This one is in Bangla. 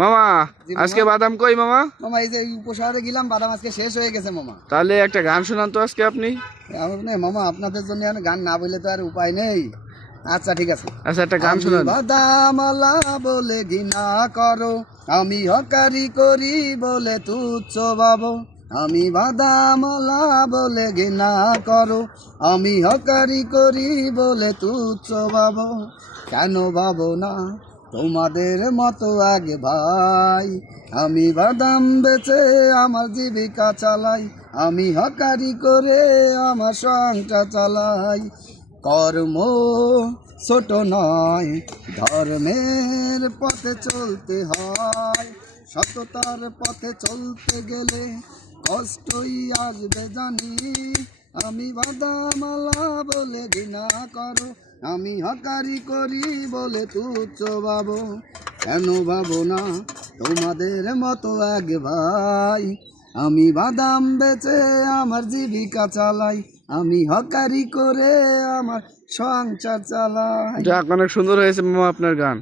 মামা আজকে বাদাম কই মামা? মামা এই যে উপশহরে গেলাম, বাদাম আজকে শেষ হয়ে গেছে মামা। তাহলে একটা গান শোনান তো আজকে আপনি। মামা আপনাদের জন্য আর গান না বললে তো আর উপায় নেই। আচ্ছা ঠিক আছে, আচ্ছা একটা গান শোনান। বাদামলা বলে ঘৃণা করো, আমি হকারি করি বলে তুচ্ছ ভাবো। আমি বাদামলা বলে ঘৃণা করো, আমি হকারি করি বলে তুচ্ছ ভাবো। কেন ভাবো না তোমাদের মতো আগে ভাই? আমি বাদাম বেচে আমার জীবিকা চালাই, আমি হকারি করে আমার সংসার চালাই। কর্ম ছোট নয়, ধর্মের পথে চলতে হয়। সততার পথে চলতে গেলে কষ্টই আসবে জানি। আমি বাদামালা বলে ঘৃণা করো, আমি হকারি করি বলে তুচ্ছ ভাবো। কেন ভাবো না তোমাদের মতো এক ভাই? আমি বাদাম বেচে আমার জীবিকা চালাই, আমি হকারি করে আমার সংসার চালাই। যাক, অনেক সুন্দর হয়েছে মামা আপনার গান।